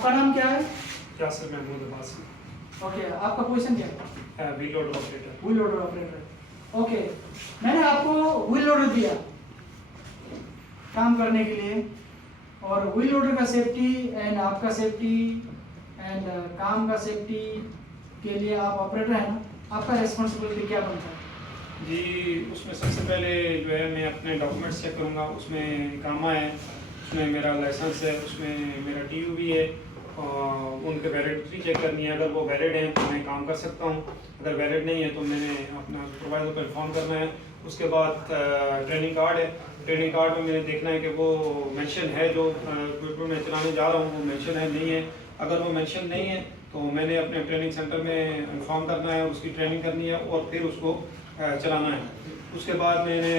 आपका नाम क्या है? यासिर महमूद अब्बासी, ओके, आपका पोजीशन क्या है? Wheel loader operator. Wheel loader operator. Okay, मैंने आपको व्हील लोडर दिया काम करने के लिए, और व्हील लोडर का सेफ्टी एंड आपका सेफ्टी एंड काम का सेफ्टी के लिए आप ऑपरेटर है ना, आपका रिस्पॉन्सिबिलिटी क्या बनता है? जी, उसमें सबसे पहले जो है मैं अपने डॉक्यूमेंट्स चेक करूँगा। उसमें कामा है, उसमें मेरा लाइसेंस है, उसमें मेरा टीयू भी है, और उनके वैलिडिटी चेक करनी है। अगर वो वैलिड हैं तो मैं काम कर सकता हूँ, अगर वैलिड नहीं है तो मैंने अपना सुपरवाइजर को इन्फॉर्म करना है। उसके बाद ट्रेनिंग कार्ड है, ट्रेनिंग कार्ड में मैंने देखना है कि वो मेंशन है, जो मैं चलाने जा रहा हूँ वो मेंशन है नहीं है। अगर वो मेंशन नहीं है तो मैंने अपने ट्रेनिंग सेंटर में इन्फॉर्म करना है, उसकी ट्रेनिंग करनी है और फिर उसको चलाना है। उसके बाद मैंने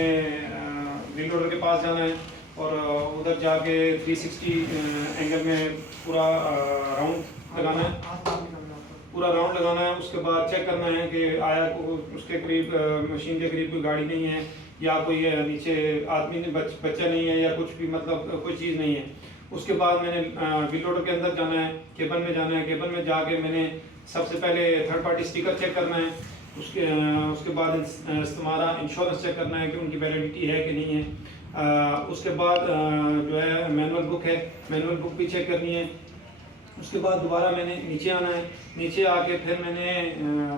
व्हील लोडर के पास जाना है और उधर जाके 360 एंगल में पूरा राउंड लगाना है, पूरा राउंड लगाना है। उसके बाद चेक करना है कि आया उसके करीब मशीन के करीब कोई गाड़ी नहीं है, या कोई नीचे आदमी ने बच्चा नहीं है, या कुछ भी मतलब कोई चीज़ नहीं है। उसके बाद मैंने व्हील लोडर के अंदर जाना है, केबन में जाना है। केबन में जाके मैंने सबसे पहले थर्ड पार्टी स्टिकर चेक करना है। उसके बाद हमारा इंश्योरेंस चेक करना है कि उनकी वैलिडिटी है कि नहीं है। उसके बाद जो है मैनुअल बुक है, मैनुअल बुक भी चेक करनी है। उसके बाद दोबारा मैंने नीचे आना है, नीचे आके फिर मैंने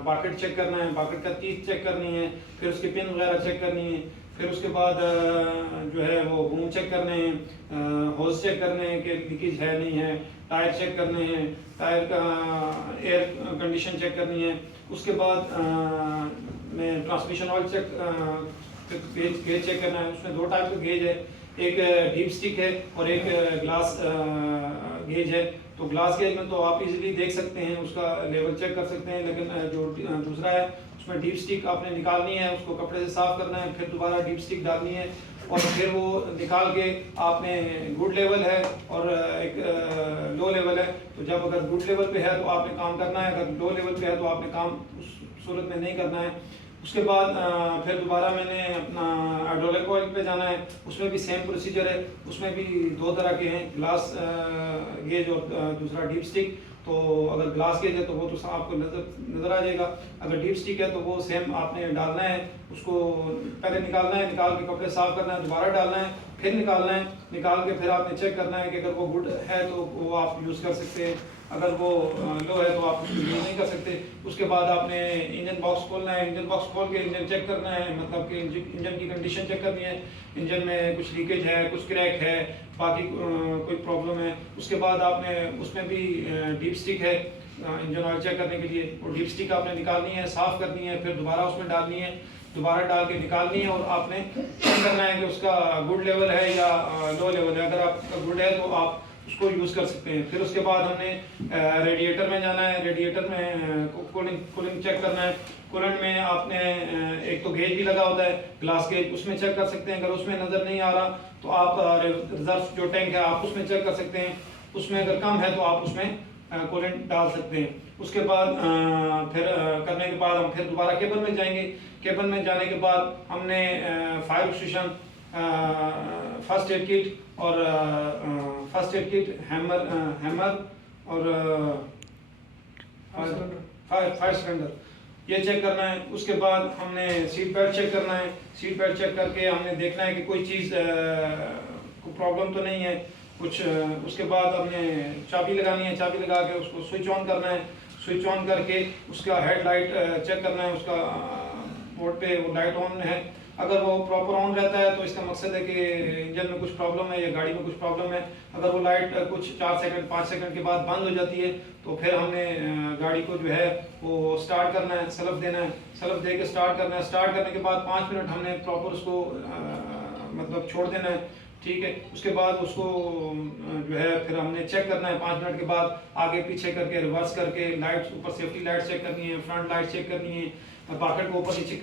बाकेट चेक करना है, बाकेट का टीथ चेक करनी है, फिर उसकी पिन वगैरह चेक करनी है। फिर उसके बाद जो है वो बूम चेक करने हैं, होल्स चेक करने हैं कि लीकेज है नहीं है, टायर चेक करने हैं, टायर का एयर कंडीशन चेक करनी है। उसके बाद मैं ट्रांसमिशन ऑयल गेज चेक करना है। उसमें दो टाइप का गेज है, एक डीप स्टिक है और एक ग्लास गेज है। तो ग्लास गेज में तो आप इजीली देख सकते हैं, उसका लेवल चेक कर सकते हैं, लेकिन जो दूसरा है उसमें डीप स्टिक आपने निकालनी है, उसको कपड़े से साफ करना है, फिर दोबारा डीप स्टिक डालनी है और फिर वो निकाल के आपने गुड लेवल है और एक लो लेवल है। तो जब अगर गुड लेवल पे है तो आपने काम करना है, अगर लो लेवल पे है तो आपने काम उस सूरत में नहीं करना है। उसके बाद फिर दोबारा मैंने अपना हाइड्रोलिक ऑयल पे जाना है, उसमें भी सेम प्रोसीजर है। उसमें भी दो तरह के हैं, ग्लास गेज और दूसरा डीप स्टिक। तो अगर ग्लास गेज है तो वो तो आपको नज़र आ जाएगा, अगर डीप स्टिक है तो वो सेम आपने डालना है, उसको पहले निकालना है, निकाल के कपड़े साफ करना है, दोबारा डालना है, फिर निकालना है, निकाल के फिर आपने चेक करना है कि अगर वो गुड है तो वो आप यूज़ कर सकते हैं, अगर वो लो है तो आप उसको यूज़ नहीं कर सकते। उसके बाद आपने इंजन बॉक्स खोलना है, इंजन बॉक्स खोल के इंजन चेक करना है, मतलब कि इंजन की कंडीशन चेक करनी है, इंजन में कुछ लीकेज है, कुछ क्रैक है, बाकी कोई प्रॉब्लम है। उसके बाद आपने उसमें भी डीप स्टिक है इंजन ऑयल चेक करने के लिए, और डीप स्टिक आपने निकालनी है, साफ़ करनी है, फिर दोबारा उसमें डालनी है, दोबारा डाल के निकालनी है, और आपने चेक करना है कि उसका गुड लेवल है या लो लेवल है। अगर आपका गुड है तो आप उसको यूज़ कर सकते हैं। फिर उसके बाद हमने रेडिएटर में जाना है, रेडिएटर में कूलिंग चेक करना है। कूलेंट में आपने एक तो गेज भी लगा होता है ग्लास गेज, उसमें चेक कर सकते हैं। अगर उसमें नज़र नहीं आ रहा तो आप रिजर्व जो टैंक है आप उसमें चेक कर सकते हैं, उसमें अगर कम है तो आप उसमें कूलेंट डाल सकते हैं। उसके बाद फिर करने के बाद हम फिर दोबारा केबल में जाएंगे। केबल में जाने के बाद हमने fire extinguisher, first aid kit और हैमर और फायर सिलेंडर ये चेक करना है। उसके बाद हमने सीट बेल्ट चेक करना है, सीट बेल्ट चेक करके हमने देखना है कि कोई चीज़ को प्रॉब्लम तो नहीं है कुछ। उसके बाद हमने चाबी लगानी है, चाबी लगा के उसको स्विच ऑन करना है, स्विच ऑन करके उसका हेडलाइट चेक करना है, उसका बोर्ड पे वो लाइट ऑन है। अगर वो प्रॉपर ऑन रहता है तो इसका मकसद है कि इंजन में कुछ प्रॉब्लम है या गाड़ी में कुछ प्रॉब्लम है। अगर वो लाइट कुछ 4 सेकंड 5 सेकंड के बाद बंद हो जाती है तो फिर हमने गाड़ी को जो है वो स्टार्ट करना है, सलफ देना है, सलफ दे के स्टार्ट करना है। स्टार्ट करने के बाद 5 मिनट हमने प्रॉपर उसको मतलब छोड़ देना है, ठीक है। उसके बाद उसको जो है फिर हमने चेक करना है 5 मिनट के बाद, आगे पीछे करके रिवर्स करके लाइट्स ऊपर सेफ्टी लाइट चेक करनी है, फ्रंट लाइट चेक करनी है, बाकेट को ऊपर नीचे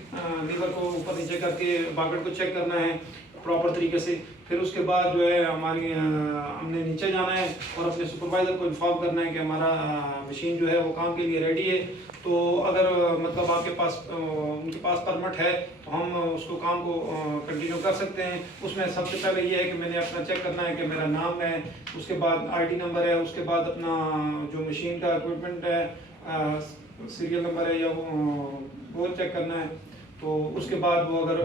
लीवर को ऊपर नीचे करके बाकेट को चेक करना है, प्रॉपर तरीके से। फिर उसके बाद जो है हमने नीचे जाना है और अपने सुपरवाइज़र को इन्फॉर्म करना है कि हमारा मशीन जो है वो काम के लिए रेडी है। तो अगर मतलब आपके पास उनके पास परमिट है तो हम उसको काम को कंटिन्यू कर सकते हैं। उसमें सबसे पहले ये है कि मैंने अपना चेक करना है कि मेरा नाम है, उसके बाद आईडी नंबर है, उसके बाद अपना जो मशीन का इक्विपमेंट है सीरियल नंबर है या वो चेक करना है। तो उसके बाद वो अगर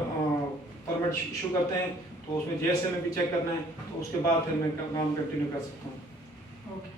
परमिट इशू करते हैं तो उसमें JSA में भी चेक करना है, तो उसके बाद फिर मैं काम कंटिन्यू कर सकता हूँ। ओके।